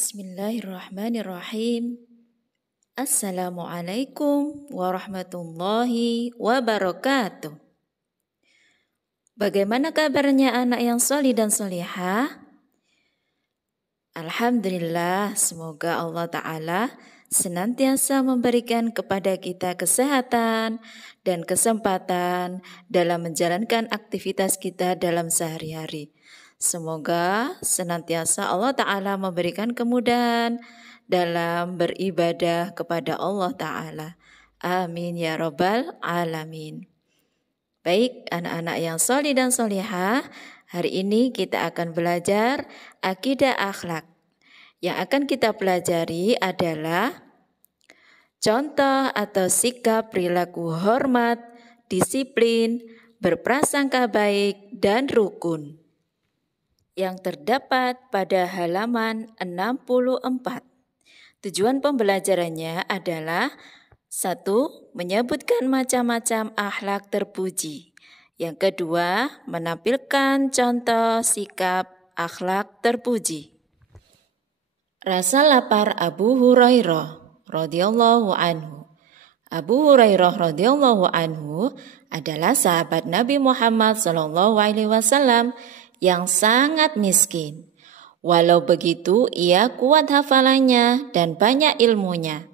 Bismillahirrahmanirrahim. Assalamualaikum warahmatullahi wabarakatuh. Bagaimana kabarnya anak yang solih dan solihah? Alhamdulillah, semoga Allah Ta'ala senantiasa memberikan kepada kita kesehatan dan kesempatan dalam menjalankan aktivitas kita dalam sehari-hari. Semoga senantiasa Allah Ta'ala memberikan kemudahan dalam beribadah kepada Allah Ta'ala. Amin ya Rabbal Alamin. Baik anak-anak yang solih dan solihah, hari ini kita akan belajar akidah akhlak. Yang akan kita pelajari adalah contoh atau sikap perilaku hormat, disiplin, berprasangka baik, dan rukun. Yang terdapat pada halaman 64. Tujuan pembelajarannya adalah 1. Menyebutkan macam-macam akhlak terpuji. Yang kedua, menampilkan contoh sikap akhlak terpuji. Rasa lapar Abu Hurairah radhiyallahu anhu. Abu Hurairah radhiyallahu anhu adalah sahabat Nabi Muhammad SAW yang sangat miskin. Walau begitu, ia kuat hafalannya dan banyak ilmunya.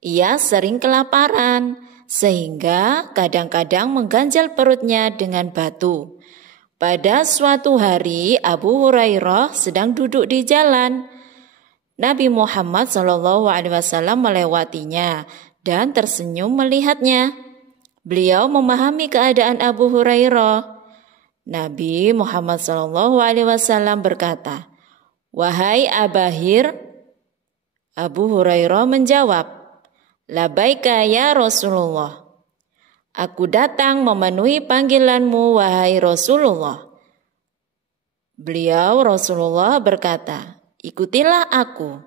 Ia sering kelaparan, sehingga kadang-kadang mengganjal perutnya dengan batu. Pada suatu hari, Abu Hurairah sedang duduk di jalan. Nabi Muhammad SAW melewatinya dan tersenyum melihatnya. Beliau memahami keadaan Abu Hurairah. Nabi Muhammad SAW berkata, "Wahai Abahir." Abu Hurairah menjawab, "Labaika ya Rasulullah." "Aku datang memenuhi panggilanmu wahai Rasulullah." Beliau Rasulullah berkata, "Ikutilah aku."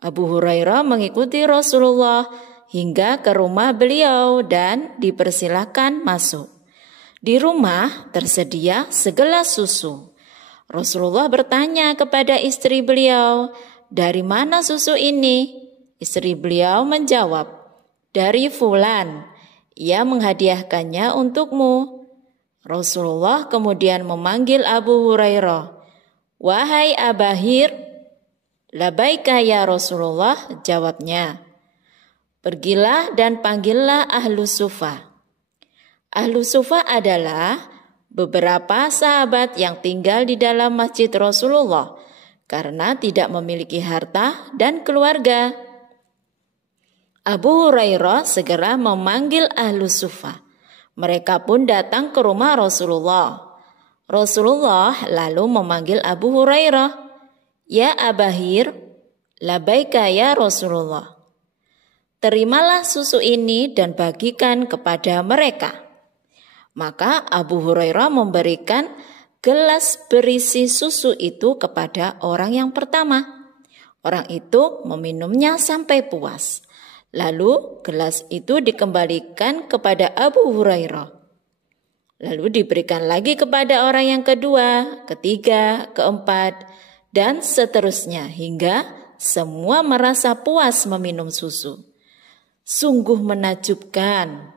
Abu Hurairah mengikuti Rasulullah hingga ke rumah beliau dan dipersilahkan masuk. Di rumah tersedia segelas susu. Rasulullah bertanya kepada istri beliau, "Dari mana susu ini?" Istri beliau menjawab, "Dari fulan, ia menghadiahkannya untukmu." Rasulullah kemudian memanggil Abu Hurairah, "Wahai Abahir." "Labaika ya Rasulullah," jawabnya. "Pergilah dan panggillah ahlu sufa." Ahlu sufa adalah beberapa sahabat yang tinggal di dalam masjid Rasulullah karena tidak memiliki harta dan keluarga. Abu Hurairah segera memanggil ahlu sufa. Mereka pun datang ke rumah Rasulullah. Rasulullah lalu memanggil Abu Hurairah, "Ya Abahir." "Labaika ya Rasulullah." "Terimalah susu ini dan bagikan kepada mereka." Maka Abu Hurairah memberikan gelas berisi susu itu kepada orang yang pertama. Orang itu meminumnya sampai puas. Lalu gelas itu dikembalikan kepada Abu Hurairah. Lalu diberikan lagi kepada orang yang kedua, ketiga, keempat, dan seterusnya hingga semua merasa puas meminum susu. Sungguh menakjubkan.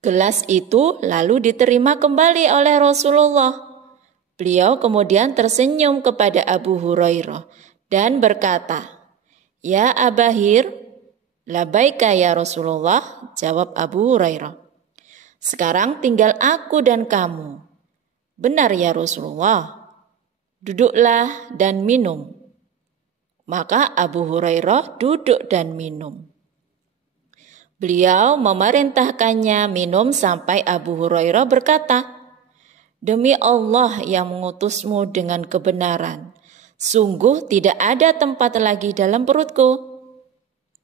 Gelas itu lalu diterima kembali oleh Rasulullah. Beliau kemudian tersenyum kepada Abu Hurairah dan berkata, "Ya Abahir." "Labaika ya Rasulullah," jawab Abu Hurairah. "Sekarang tinggal aku dan kamu." "Benar ya Rasulullah." "Duduklah dan minum." Maka Abu Hurairah duduk dan minum. Beliau memerintahkannya minum sampai Abu Hurairah berkata, "Demi Allah yang mengutusmu dengan kebenaran, sungguh tidak ada tempat lagi dalam perutku."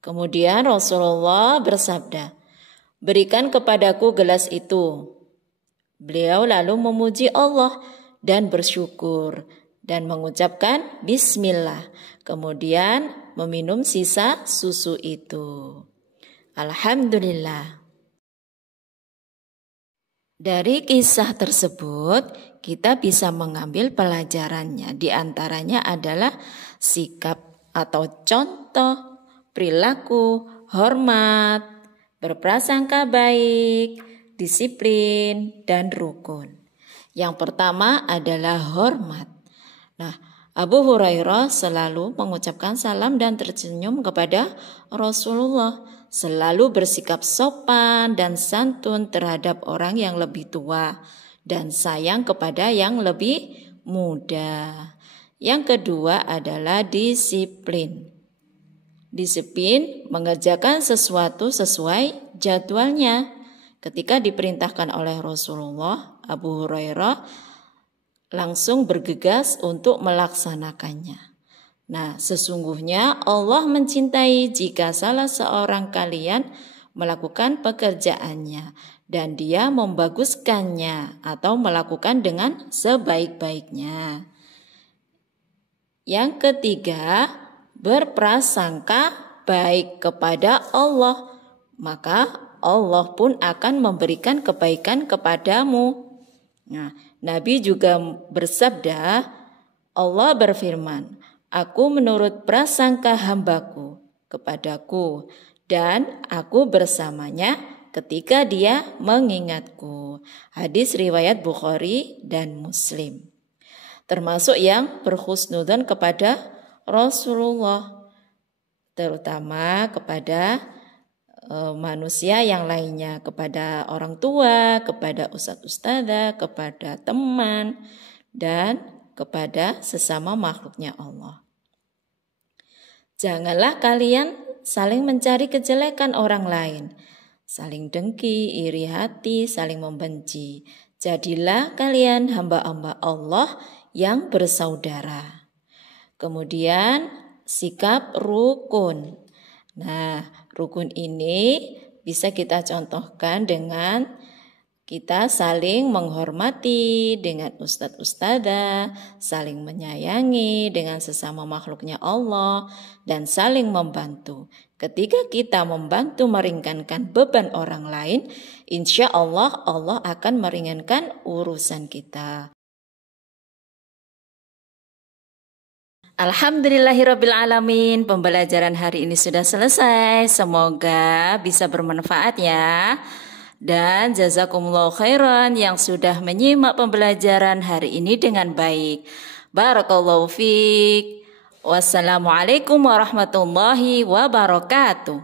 Kemudian Rasulullah bersabda, "Berikan kepadaku gelas itu." Beliau lalu memuji Allah dan bersyukur dan mengucapkan Bismillah. Kemudian meminum sisa susu itu. Alhamdulillah. Dari kisah tersebut kita bisa mengambil pelajarannya. Di antaranya adalah sikap atau contoh, perilaku, hormat, berprasangka baik, disiplin, dan rukun. Yang pertama adalah hormat. Nah, Abu Hurairah selalu mengucapkan salam dan tersenyum kepada Rasulullah, selalu bersikap sopan dan santun terhadap orang yang lebih tua dan sayang kepada yang lebih muda. Yang kedua adalah disiplin. Disiplin mengerjakan sesuatu sesuai jadwalnya. Ketika diperintahkan oleh Rasulullah, Abu Hurairah langsung bergegas untuk melaksanakannya. Nah, sesungguhnya Allah mencintai jika salah seorang kalian melakukan pekerjaannya dan dia membaguskannya atau melakukan dengan sebaik-baiknya. Yang ketiga, berprasangka baik kepada Allah, maka Allah pun akan memberikan kebaikan kepadamu. Nah, Nabi juga bersabda, Allah berfirman, aku menurut prasangka hambaku kepadaku dan aku bersamanya ketika dia mengingatku. Hadis riwayat Bukhari dan Muslim. Termasuk yang berhusnudzon kepada Rasulullah, terutama kepada manusia yang lainnya, kepada orang tua, kepada ustadz-ustadzah, kepada teman, dan kepada sesama makhluknya Allah. Janganlah kalian saling mencari kejelekan orang lain, saling dengki, iri hati, saling membenci. Jadilah kalian hamba-hamba Allah yang bersaudara. Kemudian sikap rukun. Nah, rukun ini bisa kita contohkan dengan kita saling menghormati dengan ustadz-ustadzah, saling menyayangi dengan sesama makhluknya Allah, dan saling membantu. Ketika kita membantu meringankan beban orang lain, insya Allah Allah akan meringankan urusan kita. Alhamdulillahirrabbilalamin, pembelajaran hari ini sudah selesai. Semoga bisa bermanfaat ya. Dan jazakumullah khairan yang sudah menyimak pembelajaran hari ini dengan baik. Barakallahu fiik. Wassalamualaikum warahmatullahi wabarakatuh.